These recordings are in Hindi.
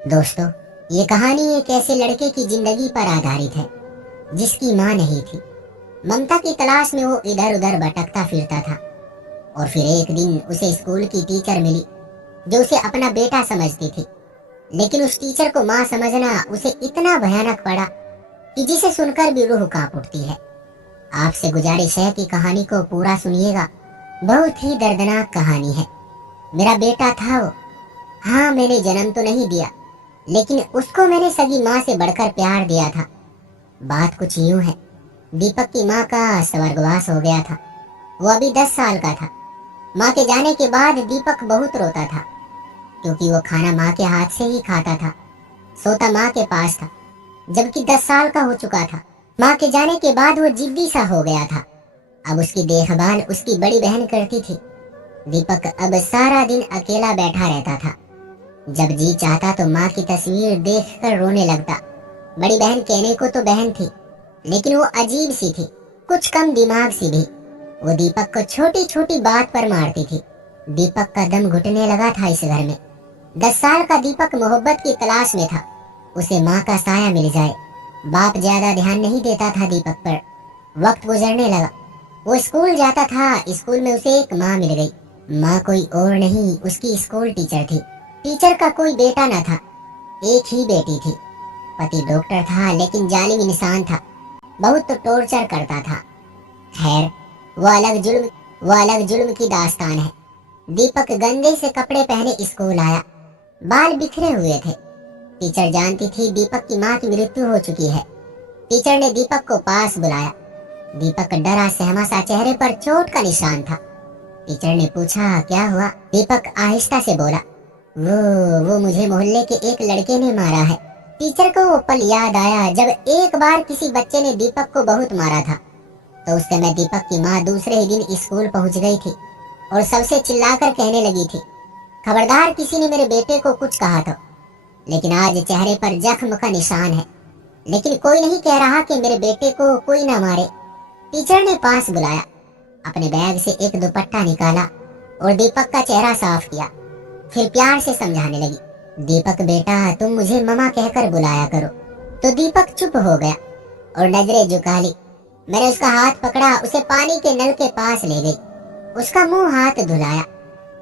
दोस्तों, ये कहानी एक ऐसे लड़के की जिंदगी पर आधारित है जिसकी माँ नहीं थी। ममता की तलाश में वो इधर उधर भटकता फिरता था और फिर एक दिन उसे स्कूल की टीचर मिली जो उसे अपना बेटा समझती थी। लेकिन उस टीचर को माँ समझना उसे इतना भयानक पड़ा कि जिसे सुनकर भी रूह कांप उठती है। आपसे गुजारिश है कि कहानी को पूरा सुनिएगा। बहुत ही दर्दनाक कहानी है। मेरा बेटा था वो। हाँ, मैंने जन्म तो नहीं दिया, लेकिन उसको मैंने सगी माँ से बढ़कर प्यार दिया था। बात कुछ यूं है, दीपक की माँ का स्वर्गवास हो गया था। वो अभी 10 साल का था। माँ के जाने के बाद दीपक बहुत रोता था, क्योंकि वो खाना माँ के हाथ से ही खाता था, सोता माँ के पास था। जबकि 10 साल का हो चुका था। माँ के जाने के बाद वो जिद्दी सा हो गया था। अब उसकी देखभाल उसकी बड़ी बहन करती थी। दीपक अब सारा दिन अकेला बैठा रहता था। जब जी चाहता तो माँ की तस्वीर देखकर रोने लगता। बड़ी बहन कहने को तो बहन थी, लेकिन वो अजीब सी थी, कुछ कम दिमाग सी भी। वो दीपक को छोटी छोटी बात पर मारती थी। दीपक का दम घुटने लगा था इस घर में। 10 साल का दीपक मोहब्बत की तलाश में था। उसे माँ का साया मिल जाए। बाप ज्यादा ध्यान नहीं देता था दीपक पर। वक्त गुजरने लगा। वो स्कूल जाता था। स्कूल में उसे एक माँ मिल गई। माँ कोई और नहीं, उसकी स्कूल टीचर थी। टीचर का कोई बेटा न था, एक ही बेटी थी। पति डॉक्टर था, लेकिन जालिम इंसान था। बहुत टॉर्चर करता था। खैर, वो अलग जुल्म की दास्तान है। दीपक गंदे से कपड़े पहने स्कूल आया। बाल बिखरे हुए थे। टीचर जानती थी दीपक की माँ की मृत्यु हो चुकी है। टीचर ने दीपक को पास बुलाया। दीपक डरा सहमा सा, चेहरे पर चोट का निशान था। टीचर ने पूछा, क्या हुआ? दीपक आहिस्ता से बोला, वो मुझे मोहल्ले के एक लड़के ने मारा है। टीचर को वो पल याद आया जब एक बार किसी बच्चे ने दीपक को बहुत मारा था। तो उस समय दीपक की माँ दूसरे ही दिन स्कूल पहुंच गई थी और सबसे चिल्लाकर कहने लगी थी, खबरदार किसी ने मेरे बेटे को कुछ कहा तो। लेकिन आज चेहरे पर जख्म का निशान है, लेकिन कोई नहीं कह रहा कि मेरे बेटे को कोई ना मारे। टीचर ने पास बुलाया, अपने बैग से एक दुपट्टा निकाला और दीपक का चेहरा साफ किया। फिर प्यार से समझाने लगी, दीपक बेटा, तुम मुझे ममा कहकर बुलाया करो। तो दीपक चुप हो गया और नजरें झुका ली। मैंने उसका हाथ पकड़ा, उसे पानी के नल के पास ले गई। उसका मुंह हाथ धुलाया।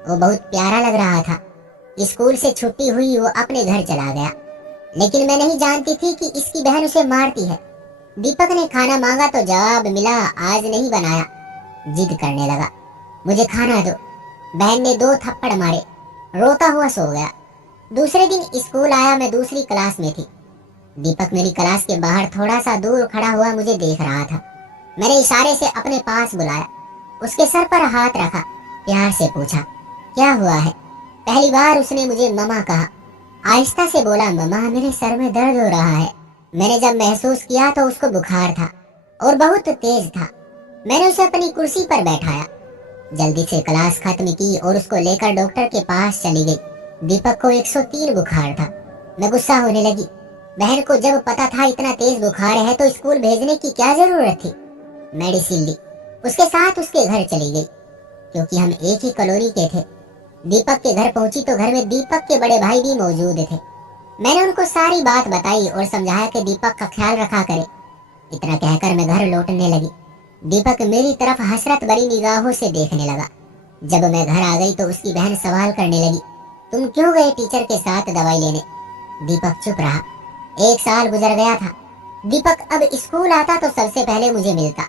वो बहुत प्यारा लग रहा था। स्कूल से छुट्टी हुई, वो अपने घर चला गया। लेकिन मैं नहीं जानती थी कि इसकी बहन उसे मारती है। दीपक ने खाना मांगा तो जवाब मिला, आज नहीं बनाया। जिद करने लगा, मुझे खाना दो। बहन ने 2 थप्पड़ मारे। रोता हुआ सो गया। दूसरे दिन स्कूल आया। मैं दूसरी क्लास में थी। दीपक मेरी क्लास के बाहर थोड़ा सा दूर खड़ा हुआ मुझे देख रहा था। मैंने इशारे से अपने पास बुलाया, उसके सर पर हाथ रखा, प्यार से पूछा, क्या हुआ है? पहली बार उसने मुझे ममा कहा। आहिस्ता से बोला, ममा, मेरे सर में दर्द हो रहा है। मैंने जब महसूस किया तो उसको बुखार था और बहुत तेज था। मैंने उसे अपनी कुर्सी पर बैठाया, जल्दी से क्लास खत्म की और उसको लेकर डॉक्टर के पास चली गई। दीपक को 103 बुखार था। मैं गुस्सा होने लगी। बहन को जब पता था इतना तेज बुखार है तो स्कूल भेजने की क्या जरूरत थी। मेडिसिन ली, उसके साथ उसके घर चली गई, क्योंकि हम एक ही कॉलोनी के थे। दीपक के घर पहुंची तो घर में दीपक के बड़े भाई भी मौजूद थे। मैंने उनको सारी बात बताई और समझाया कि दीपक का ख्याल रखा करे। इतना कहकर मैं घर लौटने लगी। दीपक मेरी तरफ हसरत भरी निगाहों से देखने लगा। जब मैं घर आ गई तो उसकी बहन सवाल करने लगी, तुम क्यों गए टीचर के साथ दवाई लेने? दीपक चुप रहा। 1 साल गुजर गया था। दीपक अब स्कूल आता तो सबसे पहले मुझे मिलता।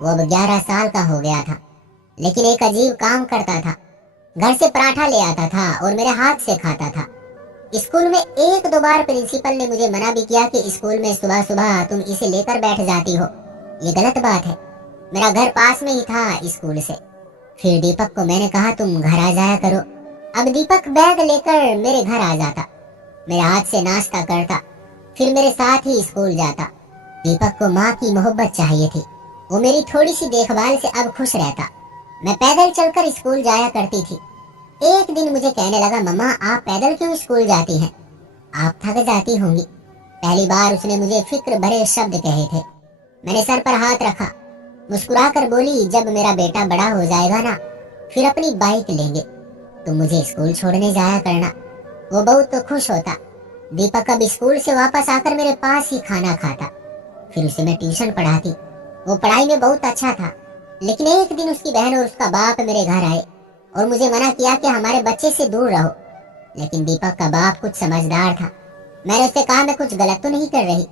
वो अब 11 साल का हो गया था, लेकिन एक अजीब काम करता था। घर से पराठा ले आता था और मेरे हाथ से खाता था। स्कूल में 1-2 बार प्रिंसिपल ने मुझे मना भी किया कि स्कूल में सुबह सुबह तुम इसे लेकर बैठ जाती हो, ये गलत बात है। मेरा घर पास में ही था स्कूल से। फिर दीपक को मैंने कहा, तुम घर आ जाया करो। अब दीपक बैग लेकर मेरे घर आ जाता, मेरे हाथ से नाश्ता करता, फिर मेरे साथ ही स्कूल जाता। दीपक को माँ की मोहब्बत चाहिए थी। वो मेरी थोड़ी सी देखभाल से अब खुश रहता। मैं पैदल चलकर स्कूल जाया करती थी। एक दिन मुझे कहने लगा, मम्मा, आप पैदल क्यों स्कूल जाती हैं? आप थक जाती होंगी। पहली बार उसने मुझे फिक्र भरे शब्द कहे थे। मैंने सर पर हाथ रखा, मुस्कुराकर बोली, जब मेरा बेटा बड़ा हो जाएगा ना, फिर अपनी बाइक लेंगे, तुम मुझे स्कूल छोड़ने जाया करना। वो बहुत तो खुश होता। दीपक अब स्कूल से वापस आकर मेरे पास ही खाना खाता, फिर उसे मैं ट्यूशन पढ़ाती। वो पढ़ाई में बहुत अच्छा था, लेकिन एक दिन उसकी बहन और उसका बाप मेरे घर आए और मुझे मना किया कि हमारे बच्चे से दूर रहो। लेकिन दीपक का बाप कुछ समझदार था। मैंने उससे कहा, मैं कुछ गलत तो नहीं कर रही,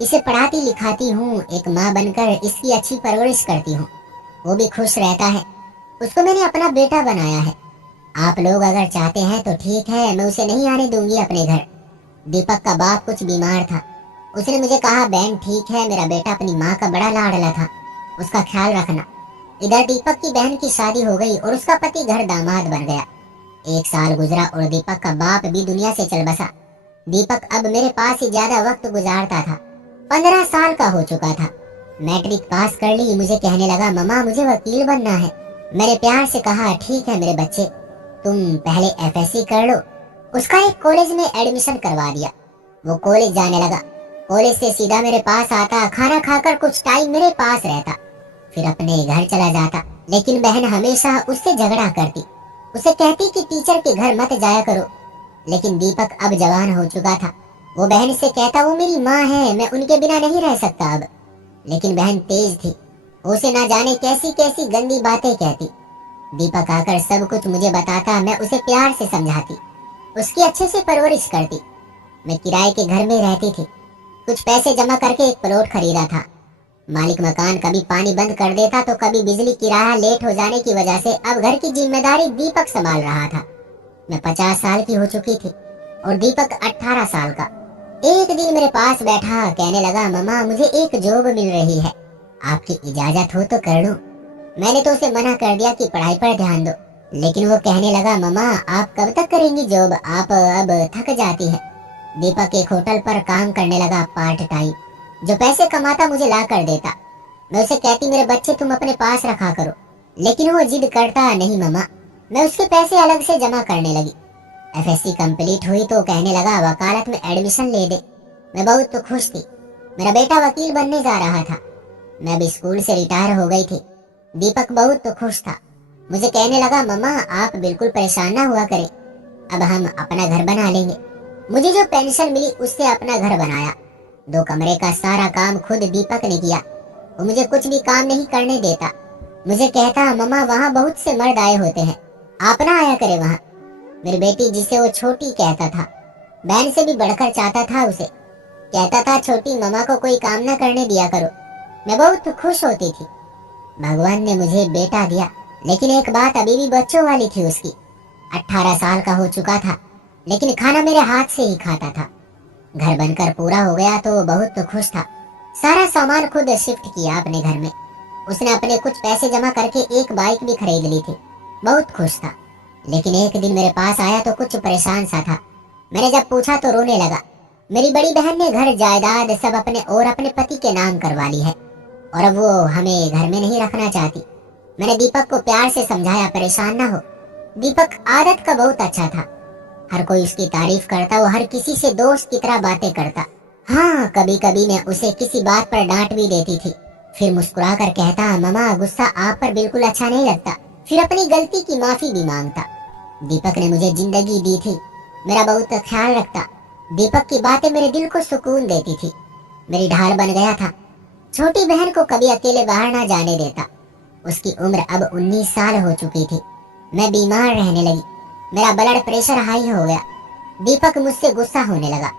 इसे पढ़ाती लिखाती हूँ, एक माँ बनकर इसकी अच्छी परवरिश करती हूँ, वो भी खुश रहता है, उसको मैंने अपना बेटा बनाया है। आप लोग अगर चाहते हैं तो ठीक है, मैं उसे नहीं आने दूंगी अपने घर। दीपक का बाप कुछ बीमार था। उसने मुझे कहा, बहन ठीक है, मेरा बेटा अपनी माँ का बड़ा लाडला था, उसका ख्याल रखना। इधर दीपक की बहन की शादी हो गई और उसका पति घर दामाद बन गया। 1 साल गुजरा और दीपक का बाप भी दुनिया से चल बसा। दीपक अब मेरे पास ही ज्यादा वक्त गुजारता था। 15 साल का हो चुका था। मैट्रिक पास कर ली। मुझे कहने लगा, मम्मा मुझे वकील बनना है। मैंने प्यार से कहा, ठीक है मेरे बच्चे, तुम पहले एफएससी कर लो। उसका एक कॉलेज में एडमिशन करवा दिया। वो कॉलेज जाने लगा। कॉलेज से सीधा मेरे पास आता, खाना खाकर कुछ टाइम मेरे पास रहता, फिर अपने घर चला जाता। लेकिन बहन हमेशा उससे झगड़ा करती, उसे कहती कि टीचर के घर मत जाया करो। लेकिन दीपक अब जवान हो चुका था। वो बहन से कहता, वो मेरी माँ है, मैं उनके बिना नहीं रह सकता अब। लेकिन बहन तेज थी, उसे ना जाने कैसी कैसी गंदी बातें कहती। दीपक आकर सब कुछ मुझे बताता, मैं उसे प्यार से समझाती, उसकी अच्छे से परवरिश करती। मैं किराए के घर में रहती थी। कुछ पैसे जमा करके एक प्लॉट खरीदा था। मालिक मकान कभी पानी बंद कर देता तो कभी बिजली किराया लेट हो जाने की वजह से अब घर की जिम्मेदारी दीपक संभाल रहा था। मैं 50 साल की हो चुकी थी और दीपक 18 साल का। एक दिन मेरे पास बैठा, कहने लगा, मम्मा मुझे एक जॉब मिल रही है, आपकी इजाजत हो तो कर लूं। मैंने तो उसे मना कर दिया कि पढ़ाई पर ध्यान दो। लेकिन वो कहने लगा, मम्मा आप कब तक करेंगी जॉब, आप अब थक जाती है। दीपक एक होटल पर काम करने लगा पार्ट टाइम, जो पैसे कमाता मुझे ला कर देता। मैं उसे कहती, मेरे बच्चे तुम अपने पास रखा करो, लेकिन वो जिद करता, नहीं मम्मा। मैं उसके पैसे अलग से जमा करने लगी। एफएससी कंप्लीट हुई तो कहने लगा, वकालत में एडमिशन ले दे। मैं बहुत तो खुश थी, मेरा बेटा वकील बनने जा रहा था। मैं अब स्कूल से रिटायर हो गई थी। दीपक बहुत तो खुश था। मुझे कहने लगा, मम्मा आप बिल्कुल परेशान ना हुआ करें, अब हम अपना घर बना लेंगे। मुझे जो पेंशन मिली उससे अपना घर बनाया। 2 कमरे का सारा काम खुद दीपक ने किया। वो मुझे कुछ भी काम नहीं करने देता। मुझे कहता, मम्मा वहाँ बहुत से मर्द आए होते हैं, आप ना आया करे वहाँ। मेरी बेटी, जिसे वो छोटी कहता था, बहन से भी बढ़कर चाहता था उसे। कहता था, छोटी मम्मा को कोई काम ना करने दिया करो। मैं बहुत खुश होती थी। भगवान ने मुझे बेटा दिया, लेकिन एक बात अभी भी बच्चों वाली थी उसकी। 18 साल का हो चुका था, लेकिन खाना मेरे हाथ से ही खाता था। घर बनकर पूरा हो गया तो बहुत तो खुश था। सारा सामान खुद शिफ्ट किया अपने घर में। उसने अपने कुछ पैसे जमा करके एक बाइक भी खरीद ली थी। बहुत खुश था। लेकिन एक दिन मेरे पास आया तो कुछ परेशान सा था। मैंने जब पूछा तो रोने लगा। मेरी बड़ी बहन ने घर जायदाद सब अपने और अपने पति के नाम करवा ली है और अब वो हमें घर में नहीं रखना चाहती। मैंने दीपक को प्यार से समझाया, परेशान ना हो। दीपक आदत का बहुत अच्छा था। हर कोई उसकी तारीफ करता, वो हर किसी से दोस्त की तरह बातें करता। हाँ, कभी कभी मैं उसे किसी बात पर डांट भी देती थी, फिर मुस्कुरा कर कहता, मम्मा गुस्सा आप पर बिल्कुल अच्छा नहीं लगता, फिर अपनी गलती की माफी भी मांगता। दीपक ने मुझे जिंदगी दी थी, मेरा बहुत ख्याल रखता। दीपक की बातें मेरे दिल को सुकून देती थी, मेरी ढाल बन गया था। छोटी बहन को कभी अकेले बाहर ना जाने देता। उसकी उम्र अब 19 साल हो चुकी थी। मैं बीमार रहने लगी, मेरा ब्लड प्रेशर हाई हो गया। दीपक मुझसे गुस्सा होने लगा।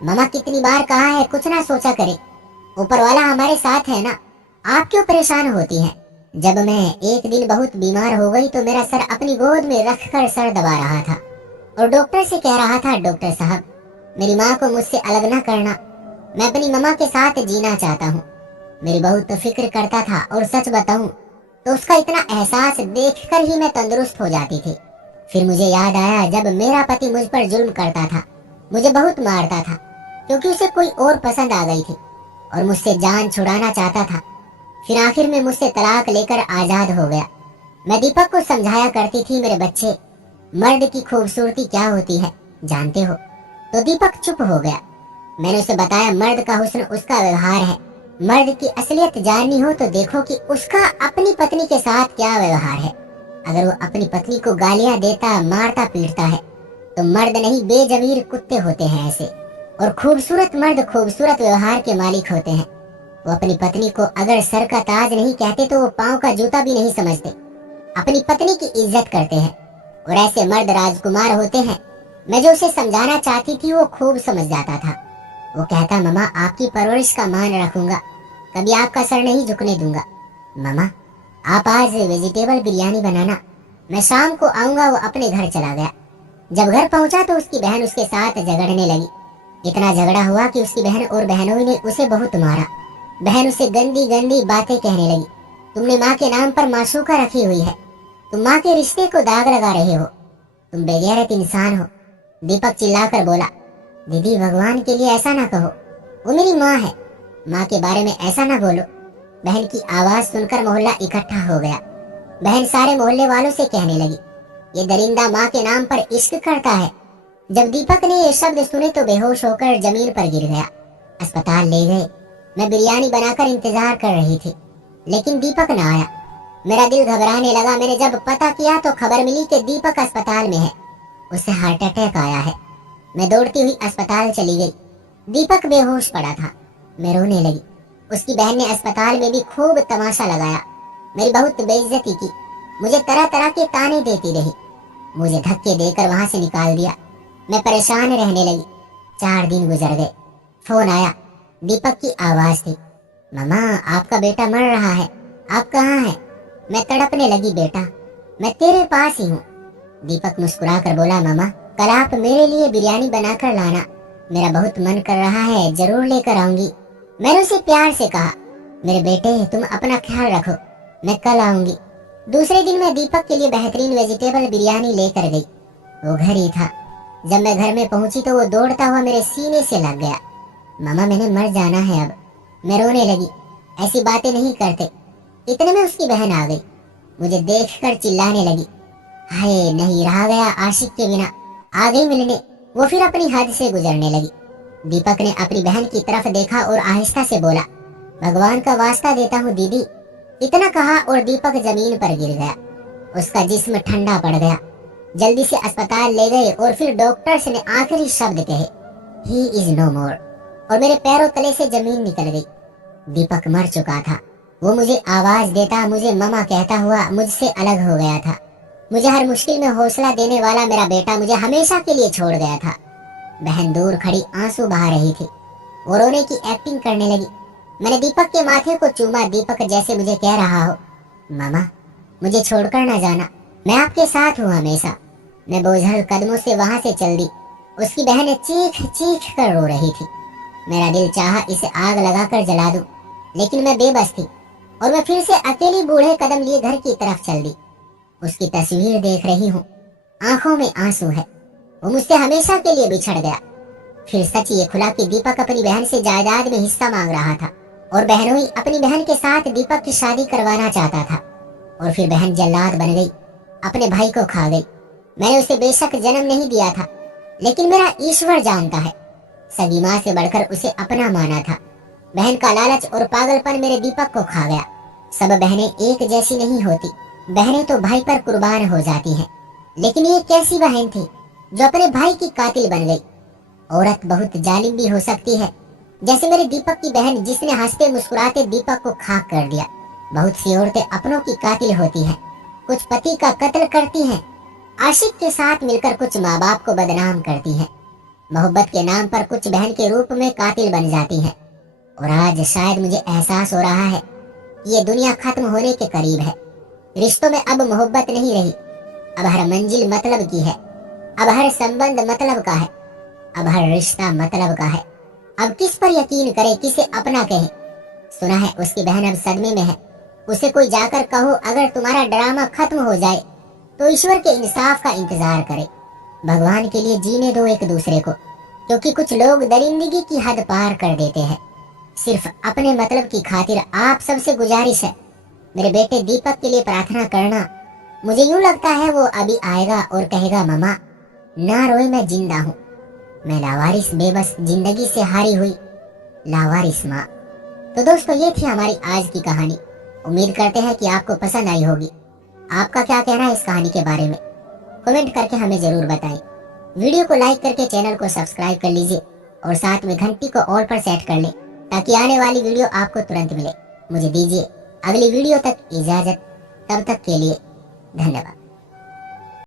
मम्मा कितनी बार कहा है कुछ ना सोचा करे, ऊपर वाला हमारे साथ है ना, आप क्यों परेशान होती हैं। जब मैं एक दिन बहुत बीमार हो गई तो मेरा सर अपनी गोद में रखकर सर दबा रहा था और डॉक्टर से कह रहा था, डॉक्टर साहब मेरी माँ को मुझसे अलग ना करना, मैं अपनी मम्मा के साथ जीना चाहता हूँ। मेरी बहुत तो फिक्र करता था और सच बताऊं तो उसका इतना एहसास देखकर ही मैं तंदुरुस्त हो जाती थी। फिर मुझे याद आया जब मेरा पति मुझ पर जुल्म करता था, मुझे बहुत मारता था क्योंकि उसे कोई और पसंद आ गई थी और मुझसे जान छुड़ाना चाहता था। फिर आखिर में मुझसे तलाक लेकर आजाद हो गया। मैं दीपक को समझाया करती थी, मेरे बच्चे मर्द की खूबसूरती क्या होती है जानते हो। तो दीपक चुप हो गया। मैंने उसे बताया, मर्द का हुस्न उसका व्यवहार है, मर्द की असलियत जाननी हो तो देखो कि उसका अपनी पत्नी के साथ क्या व्यवहार है। अगर वो अपनी पत्नी को गालियां देता, मारता पीटता है तो मर्द नहीं बेजमीर कुत्ते होते हैं ऐसे। और खूबसूरत मर्द खूबसूरत व्यवहार के मालिक होते हैं। वो अपनी पत्नी को अगर सर का ताज नहीं कहते तो वो पांव का जूता भी नहीं समझते। अपनी पत्नी की इज्जत करते हैं और ऐसे मर्द राजकुमार होते हैं। मैं जो उसे समझाना चाहती थी वो खूब समझ जाता था। वो कहता, ममा आपकी परवरिश का मान रखूंगा, कभी आपका सर नहीं झुकने दूंगा। ममा आप आज वेजिटेबल बिरयानी बनाना, मैं शाम को आऊंगा। वो अपने घर चला गया। जब घर पहुंचा तो उसकी बहन उसके साथ झगड़ने लगी। इतना झगड़ा हुआ कि उसकी बहन और बहनों ने उसे बहुत मारा। बहन उसे गंदी गंदी बातें कहने लगी। तुमने माँ के नाम पर मासूका रखी हुई है, तुम माँ के रिश्ते को दाग लगा रहे हो, तुम बेगैरत इंसान हो। दीपक चिल्लाकर बोला, दीदी भगवान के लिए ऐसा ना कहो, वो मेरी माँ है, माँ के बारे में ऐसा ना बोलो। बहन की आवाज सुनकर मोहल्ला इकट्ठा हो गया। बहन सारे मोहल्ले वालों से कहने लगी, ये दरिंदा माँ के नाम पर इश्क करता है। जब दीपक ने ये शब्द सुने तो बेहोश होकर जमीन पर गिर गया। अस्पताल ले गए। मैं बिरयानी बनाकर इंतजार कर रही थी, लेकिन दीपक न आया। मेरा दिल घबराने लगा। मैंने जब पता किया तो खबर मिली कि दीपक अस्पताल में है, उसे हार्ट अटैक आया है। मैं दौड़ती हुई अस्पताल चली गई। दीपक बेहोश पड़ा था। मैं रोने लगी। उसकी बहन ने अस्पताल में भी खूब तमाशा लगाया, मेरी बहुत बेइज्जती की, मुझे तरह तरह के ताने देती रही, मुझे धक्के देकर वहां से निकाल दिया। मैं परेशान रहने लगी। 4 दिन गुजर गए। फोन आया। दीपक की आवाज थी, ममा आपका बेटा मर रहा है, आप कहाँ हैं? मैं तड़पने लगी, बेटा मैं तेरे पास ही हूँ। दीपक मुस्कुराकर बोला, ममा कल आप मेरे लिए बिरयानी बनाकर लाना, मेरा बहुत मन कर रहा है, जरूर लेकर आऊंगी। मैंने उसे प्यार से कहा, मेरे बेटे तुम अपना ख्याल रखो, मैं कल आऊंगी। दूसरे दिन मैं दीपक के लिए बेहतरीन वेजिटेबल बिरयानी लेकर गई। वो घर ही था। जब मैं घर में पहुंची तो वो दौड़ता हुआ मेरे सीने से लग गया। मामा मैंने मर जाना है अब। मैं रोने लगी। ऐसी बातें नहीं करते। इतने में उसकी बहन आ गई। मुझे देखकर चिल्लाने लगी, हाय नहीं रहा गया आशिक के बिना। आ गई मिलने। वो फिर अपनी हद से गुजरने लगी। दीपक ने अपनी बहन की तरफ देखा और आहिस्ता से बोला, भगवान का वास्ता देता हूँ दीदी। इतना कहा और दीपक जमीन पर गिर गया। उसका जिस्म ठंडा पड़ गया। जल्दी से अस्पताल ले गए और फिर डॉक्टर्स ने आखिरी शब्द कहे, ही इज नो मोर। और मेरे पैरों तले से जमीन निकल गई। दीपक मर चुका था। वो मुझे आवाज देता, मुझे ममा कहता हुआ मुझसे अलग हो गया था। मुझे हर मुश्किल में हौसला देने वाला मेरा बेटा मुझे हमेशा के लिए छोड़ गया था। बहन दूर खड़ी आंसू बहा रही थी। वो रोने की एक्टिंग करने लगी। मैंने दीपक के माथे को चूमा, दीपक जैसे मुझे कह रहा हो, मामा मुझे छोड़कर न जाना, मैं आपके साथ हूँ हमेशा। मैं बोझल कदमों से वहां से चल दी। उसकी बहन चीख चीख कर रो रही थी। मेरा दिल चाहा इसे आग लगाकर जला दूं, लेकिन मैं बेबस थी और मैं फिर से अकेली बूढ़े कदम लिए घर की तरफ चल दी। उसकी तस्वीर देख रही हूँ, आंखों में आंसू है। वो मुझसे हमेशा के लिए बिछड़ गया। फिर सच ये खुला कि दीपक अपनी बहन से जायदाद में हिस्सा मांग रहा था और बहनोई अपनी बहन के साथ दीपक की शादी करवाना चाहता था। और फिर बहन जल्लाद बन गई, अपने भाई को खा गई। मैंने उसे बेशक जन्म नहीं दिया था, लेकिन मेरा ईश्वर जानता है, सगी माँ से बढ़कर उसे अपना माना था। बहन का लालच और पागलपन मेरे दीपक को खा गया। सब बहनें एक जैसी नहीं होती। बहनें तो भाई पर कुर्बान हो जाती हैं, लेकिन ये कैसी बहन थी जो अपने भाई की कातिल बन गई। औरत बहुत जालिम भी हो सकती है, जैसे मेरे दीपक की बहन जिसने हंसते मुस्कुराते दीपक को खाक कर दिया। बहुत सी औरतें अपनों की कातिल होती हैं, कुछ पति का कत्ल करती हैं, आशिक के साथ मिलकर कुछ माँ बाप को बदनाम करती हैं, मोहब्बत के नाम पर कुछ बहन के रूप में कातिल बन जाती हैं। और आज शायद मुझे एहसास हो रहा है कि ये दुनिया खत्म होने के करीब है। रिश्तों में अब मोहब्बत नहीं रही। अब हर मंजिल मतलब की है। अब हर संबंध मतलब का है। अब हर रिश्ता मतलब का है। अब किस पर यकीन करे, किसे अपना कहे। सुना है उसकी बहन अब सदमे में है। उसे कोई जाकर कहो अगर तुम्हारा ड्रामा खत्म हो जाए तो ईश्वर के इंसाफ का इंतजार करे। भगवान के लिए जीने दो एक दूसरे को, क्योंकि कुछ लोग दरिंदगी की हद पार कर देते हैं सिर्फ अपने मतलब की खातिर। आप सबसे गुजारिश है, मेरे बेटे दीपक के लिए प्रार्थना करना। मुझे यूं लगता है वो अभी आएगा और कहेगा, ममा ना रोए, मैं जिंदा हूँ। मैं लावारिस बेबस जिंदगी से हारी हुई लावारिस माँ। तो दोस्तों ये थी हमारी आज की कहानी। उम्मीद करते हैं कि आपको पसंद आई होगी। आपका क्या कहना है इस कहानी के बारे में, कमेंट करके हमें जरूर बताएं। वीडियो को लाइक करके चैनल को सब्सक्राइब कर लीजिए और साथ में घंटी को ऑल पर सेट कर लें ताकि आने वाली वीडियो आपको तुरंत मिले। मुझे दीजिए अगली वीडियो तक इजाजत। तब तक के लिए धन्यवाद।